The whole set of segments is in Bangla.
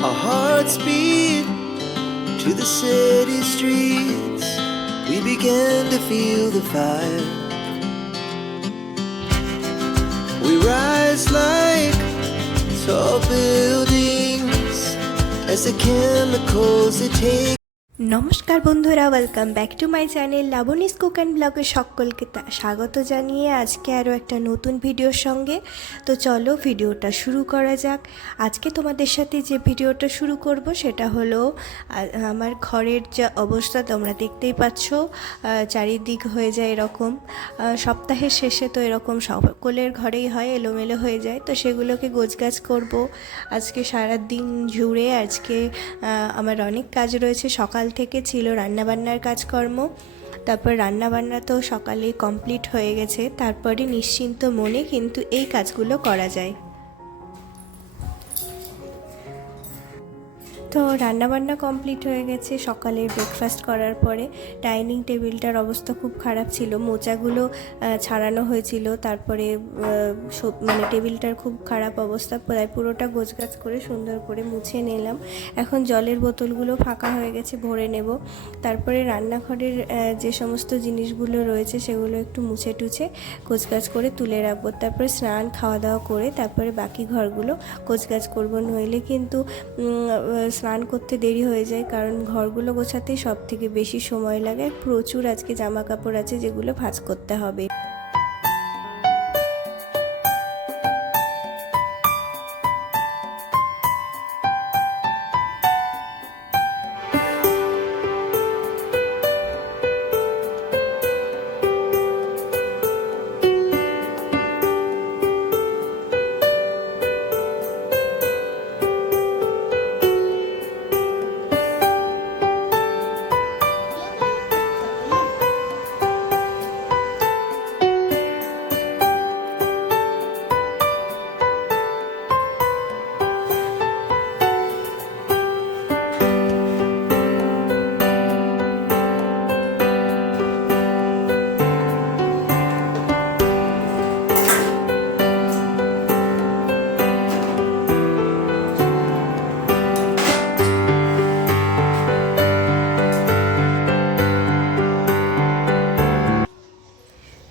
Our hearts beat to the city streets. We began to feel the fire. We rise like tall buildings as the chemicals they take. নমস্কার বন্ধুরা, welcome back to my channel Laboni's cook and ব্লগে সকলকে স্বাগত জানিয়ে আজকে আরও একটা নতুন ভিডিওর সঙ্গে। তো চলো ভিডিওটা শুরু করা যাক। আজকে তোমাদের সাথে যে ভিডিওটা শুরু করব সেটা হলো আমার ঘরের যা অবস্থা তোমরা দেখতেই পাচ্ছ। চারিদিক হয়ে যায় এরকম, সপ্তাহের শেষে তো এরকম সকলের ঘরেই হয়, এলোমেলো হয়ে যায়। তো সেগুলোকে গোছগাছ করব আজকে সারা দিন জুড়ে। আজকে আমার অনেক কাজ রয়েছে, সকাল থেকে ছিল রান্নাবান্নার কাজকর্ম, তারপর রান্নাবান্না তো সকালে কমপ্লিট হয়ে গেছে, তারপরে নিশ্চিন্ত মনে কিন্তু এই কাজগুলো করা যায়। তো রান্নাবান্না কমপ্লিট হয়ে গেছে, সকালে ব্রেকফাস্ট করার পরে ডাইনিং টেবিলটার অবস্থা খুব খারাপ ছিল, মোচাগুলো ছাড়ানো হয়েছিল, তারপরে মানে টেবিলটার খুব খারাপ অবস্থা, প্রায় পুরোটা গোছগাছ করে সুন্দর করে মুছে নিলাম। এখন জলের বোতলগুলো ফাঁকা হয়ে গেছে, ভরে নেব। তারপরে রান্নাঘরের যে সমস্ত জিনিসগুলো রয়েছে সেগুলো একটু মুছে টুছে গোছগাছ করে তুলে রাখবো। তারপরে স্নান খাওয়া দাওয়া করে তারপরে বাকি ঘরগুলো গোছগাছ করবো, নইলে কিন্তু স্নান করতে দেরি হয়ে যায়, কারণ ঘরগুলো গোছাতেই সব থেকে বেশি সময় লাগে। প্রচুর আজকে জামা কাপড় আছে যেগুলো ভাঁজ করতে হবে।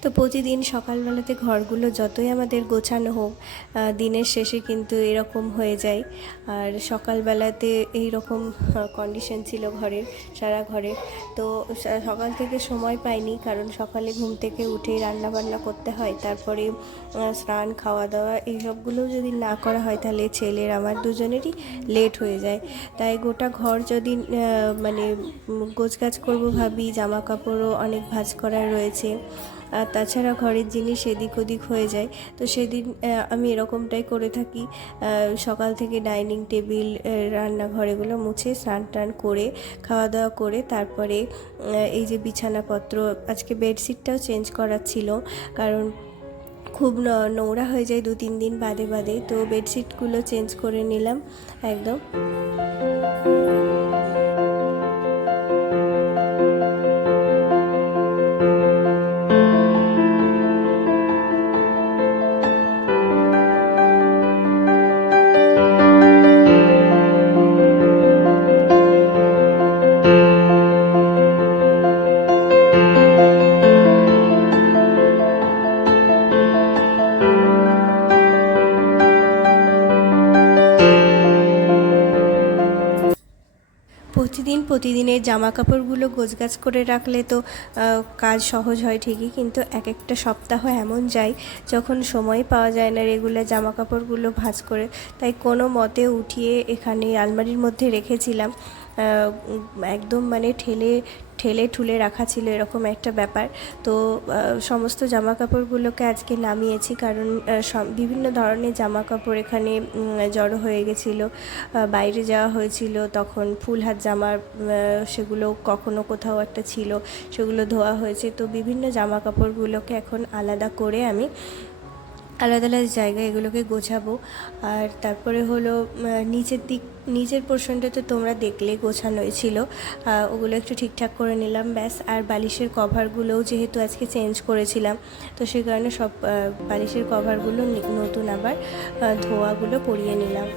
তো প্রতিদিন সকালবেলাতে ঘরগুলো যতই আমাদের গোছানো হোক, দিনের শেষে কিন্তু এরকম হয়ে যায়। আর সকালবেলাতে এই রকম কন্ডিশন ছিল ঘরের, সারা ঘরের। তো সকাল থেকে সময় পাইনি, কারণ সকালে ঘুম থেকে উঠেই রান্নাবান্না করতে হয়, তারপরে স্নান খাওয়া দাওয়া এইসবগুলো যদি না করা হয় তাহলে ছেলের আমার দুজনেরই লেট হয়ে যায়। তাই গোটা ঘর যদি মানে গোছগাছ করবো ভাবি, জামা কাপড়ও অনেক ভাঁজ করার রয়েছে, আর তাছাড়া ঘরের জিনিস এদিক ওদিক হয়ে যায়। তো সেদিন আমি এরকমটাই করে থাকি, সকাল থেকে ডাইনিং টেবিল রান্নাঘরেগুলো মুছে স্নান টান করে খাওয়া দাওয়া করে তারপরে এই যে বিছানাপত্র, আজকে বেডশিটটাও চেঞ্জ করার ছিল, কারণ খুব নোংরা হয়ে যায় 2-3 দিন বাদে বাদে। তো বেডশিটগুলো চেঞ্জ করে নিলাম একদম। প্রতিদিনের জামা কাপড়গুলো গোছগাছ করে রাখলে তো কাজ সহজ হয় ঠিকই, কিন্তু এক একটা সপ্তাহ এমন যায় যখন সময় পাওয়া যায় না রেগুলার জামা কাপড়গুলো ভাঁজ করে। তাই কোনো মতে উঠিয়ে এখানে আলমারির মধ্যে রেখেছিলাম, একদম মানে ঠেলে ঠুলে রাখা ছিল এরকম একটা ব্যাপার। তো সমস্ত জামা কাপড়গুলোকে আজকে নামিয়েছি, কারণ বিভিন্ন ধরনের জামা কাপড় এখানে জড়ো হয়ে গেছিলো। বাইরে যাওয়া হয়েছিল তখন ফুল হাত জামা, সেগুলো কখনো কোথাও একটা ছিল, সেগুলো ধোয়া হয়েছে। তো বিভিন্ন জামা কাপড়গুলোকে এখন আলাদা করে আমি আলাদা আলাদা জায়গায় এগুলোকে গোছাবো। আর তারপরে হলো নিচের পোর্শনটা তো তোমরা দেখলে গোছানোই ছিল, ওগুলো একটু ঠিকঠাক করে নিলাম ব্যাস। আর বালিশের কভারগুলোও যেহেতু আজকে চেঞ্জ করেছিলাম, তো সেই কারণে সব বালিশের কভারগুলো নতুন আবার ধোয়াগুলো পরিয়ে নিলাম।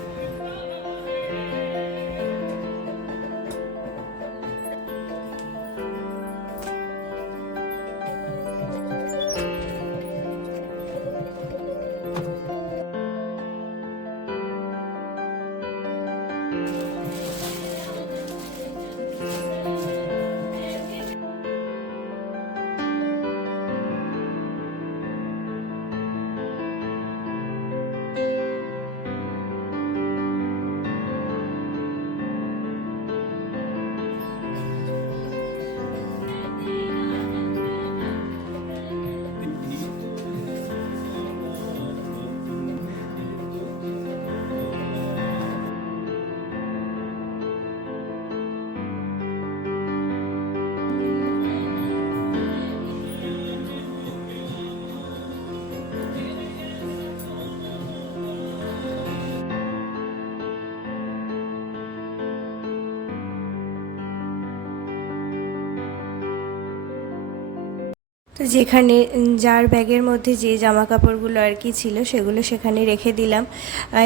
তো যেখানে যার ব্যাগের মধ্যে যে জামা কাপড়গুলো আর কি ছিল সেগুলো সেখানে রেখে দিলাম।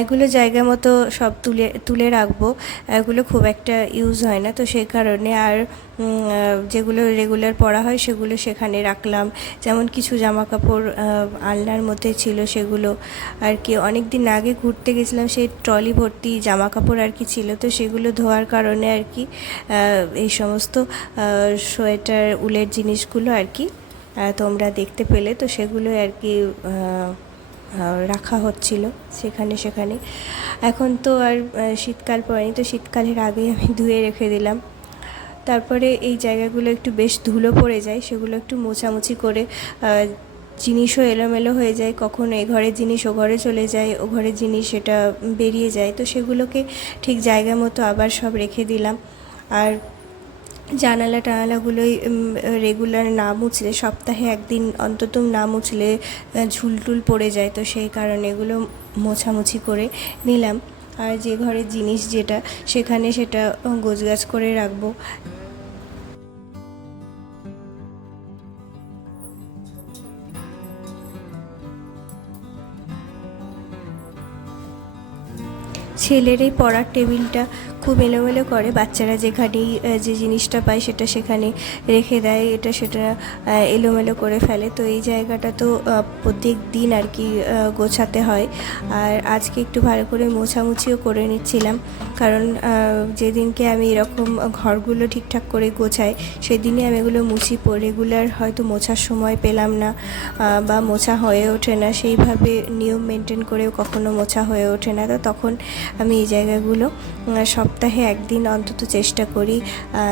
এগুলো জায়গা মতো সব তুলে তুলে রাখবো, এগুলো খুব একটা ইউজ হয় না, তো সেই কারণে। আর যেগুলো রেগুলার পরা হয় সেগুলো সেখানে রাখলাম। যেমন কিছু জামা কাপড় আলনার মধ্যে ছিল, সেগুলো আর কি অনেক দিন আগে ঘুরতে গেছিলাম, সেই ট্রলি ভর্তি জামা কাপড় আর কি ছিল, তো সেগুলো ধোয়ার কারণে আর কি এই সমস্ত সোয়েটার উলের জিনিসগুলো আর কি তোমরা দেখতে পেলে, তো সেগুলো আর কি রাখা হচ্ছিল সেখানে। এখন তো আর শীতকাল পড়েনি, তো শীতকালের আগেই আমি ধুয়ে রেখে দিলাম। তারপরে এই জায়গাগুলো একটু বেশ ধুলো পড়ে যায়, সেগুলো একটু মোছামুছি করে, জিনিসও এলোমেলো হয়ে যায়, কখনো এ ঘরের জিনিস ও ঘরে চলে যায়, ও ঘরের জিনিস সেটা বেরিয়ে যায়, তো সেগুলোকে ঠিক জায়গা মতো আবার সব রেখে দিলাম। আর জানালা টানালাগুলোই রেগুলার না মুছলে, সপ্তাহে একদিন অন্তত না মুছলে ঝুলটুল পড়ে যায়, তো সেই কারণে এগুলো মোছামুছি করে নিলাম। আর যে ঘরের জিনিস যেটা সেখানে সেটা গোছগাছ করে রাখবো। ছেলের এই পড়ার টেবিলটা খুব এলোমেলো করে, বাচ্চারা যেখানেই যে জিনিসটা পায় সেটা সেখানে রেখে দেয়, এটা সেটা এলোমেলো করে ফেলে, তো এই জায়গাটা তো প্রত্যেক দিন আর কি গোছাতে হয়। আর আজকে একটু ভালো করে মোছামুছিও করে নিচ্ছিলাম, কারণ যেদিনকে আমি এরকম ঘরগুলো ঠিকঠাক করে গোছাই সেদিনই আমি এগুলো মুছি। রেগুলার হয়তো মোছার সময় পেলাম না বা মোছা হয়ে ওঠে না, সেইভাবে নিয়ম মেনটেন করেও কখনো মোছা হয়ে ওঠে না, তো তখন আমি এই জায়গাগুলো সপ্তাহে একদিন অন্তত চেষ্টা করি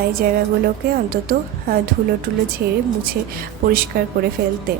এই জায়গাগুলোকে অন্তত ধুলো টুলো ঝেড়ে মুছে পরিষ্কার করে ফেলতে।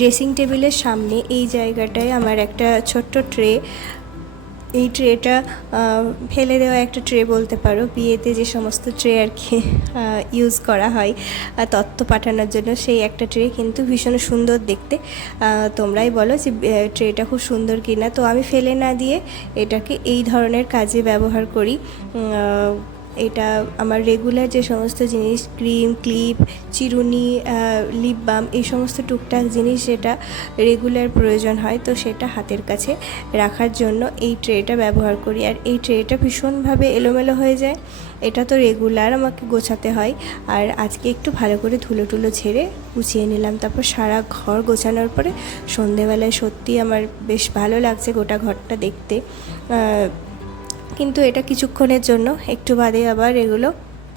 ড্রেসিং টেবিলের সামনে এই জায়গাটায় আমার একটা ছোট্ট ট্রে, এই ট্রেটা ফেলে দেওয়া একটা ট্রে বলতে পারো, বিয়েতে যে সমস্ত ট্রে আর কি ইউজ করা হয় তত্ত্ব পাঠানোর জন্য, সেই একটা ট্রে, কিন্তু ভীষণ সুন্দর দেখতে। তোমরাই বলো যে ট্রেটা খুব সুন্দর কিনা, তো আমি ফেলে না দিয়ে এটাকে এই ধরনের কাজে ব্যবহার করি। এটা আমার রেগুলার যে সমস্ত জিনিস, ক্রিম, ক্লিপ, চিরুনি, লিপ বাম, এই সমস্ত টুকটাক জিনিস যেটা রেগুলার প্রয়োজন হয়, তো সেটা হাতের কাছে রাখার জন্য এই ট্রেটা ব্যবহার করি। আর এই ট্রেটা ভীষণভাবে এলোমেলো হয়ে যায়, এটা তো রেগুলার আমাকে গোছাতে হয়। আর আজকে একটু ভালো করে ধুলো টুলো ঝেড়ে গুছিয়ে নিলাম, তারপর সারা ঘর গোছানোর পরে সন্ধেবেলায় সত্যি আমার বেশ ভালো লাগছে গোটা ঘরটা দেখতে। কিন্তু এটা কিছুক্ষণের জন্য, একটু বাদে আবার এগুলো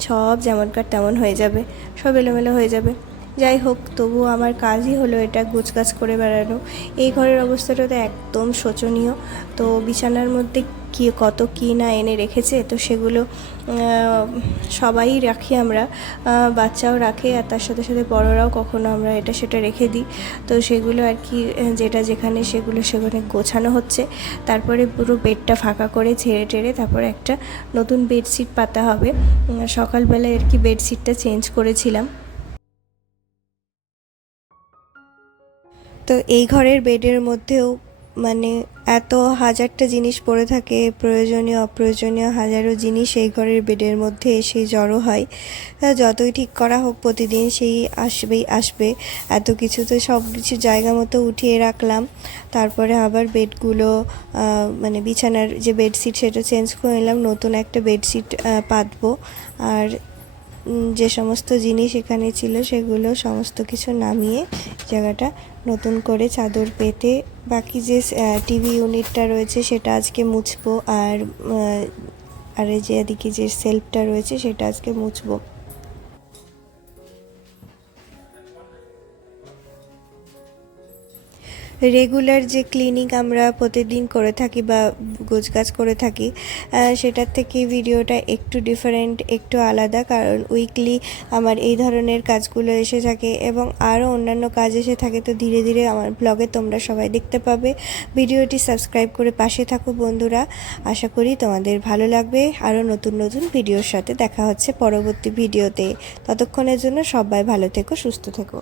সব যেমনকার তেমন হয়ে যাবে, সব এলোমেলো হয়ে যাবে। যাই হোক, তবুও আমার কাজই হলো এটা গোছগাছ করে বেড়ানো। এই ঘরের অবস্থাটা তো একদম শোচনীয়, তো বিছানার মধ্যে কত কী না এনে রেখেছে, তো সেগুলো সবাই রাখি আমরা, বাচ্চাও রাখে, আর তার সাথে সাথে বড়রাও কখনো আমরা এটা সেটা রেখে দিই, তো সেগুলো আর কি যেটা যেখানে সেগুলো সেখানে গোছানো হচ্ছে। তারপরে পুরো বেডটা ফাঁকা করে ঝেড়ে টেড়ে তারপরে একটা নতুন বেডশিট পাতা হবে। সকালবেলায় আর কি বেডশিটটা চেঞ্জ করেছিলাম। তো এই ঘরের বেডের মধ্যেও মানে এত হাজারটা জিনিস পড়ে থাকে, প্রয়োজনীয় অপ্রয়োজনীয় হাজারো জিনিস এই ঘরের বেডের মধ্যে এসে জড়ো হয়। যতই ঠিক করা হোক প্রতিদিন সেই আসবে। এত কিছু তো সব কিছু জায়গা মতো উঠিয়ে রাখলাম। তারপরে আবার বেডগুলো মানে বিছানার যে বেডশিট সেটা চেঞ্জ করে নিলাম, নতুন একটা বেডশিট পাতবো। আর যে সমস্ত জিনিস এখানে ছিল সেগুলো সমস্ত কিছু নামিয়ে জায়গাটা নতুন করে চাদর পেতে বাকি যে টিভি ইউনিটটা রয়েছে সেটা আজকে মুছবো। আর এই যে এদিকে যে সেলফটা রয়েছে সেটা আজকে মুছবো। রেগুলার যে ক্লিনিং আমরা প্রতিদিন করে থাকি বা গোছগাছ করে থাকি, সেটার থেকে ভিডিওটা একটু ডিফারেন্ট, একটু আলাদা, কারণ উইকলি আমার এই ধরনের কাজগুলো এসে থাকে এবং আরও অন্যান্য কাজ এসে থাকে। তো ধীরে ধীরে আমার ব্লগে তোমরা সবাই দেখতে পাবে। ভিডিওটি সাবস্ক্রাইব করে পাশে থাকো বন্ধুরা, আশা করি তোমাদের ভালো লাগবে। আরও নতুন নতুন ভিডিওর সাথে দেখা হচ্ছে পরবর্তী ভিডিওতে। ততক্ষণের জন্য সবাই ভালো থেকো, সুস্থ থেকো।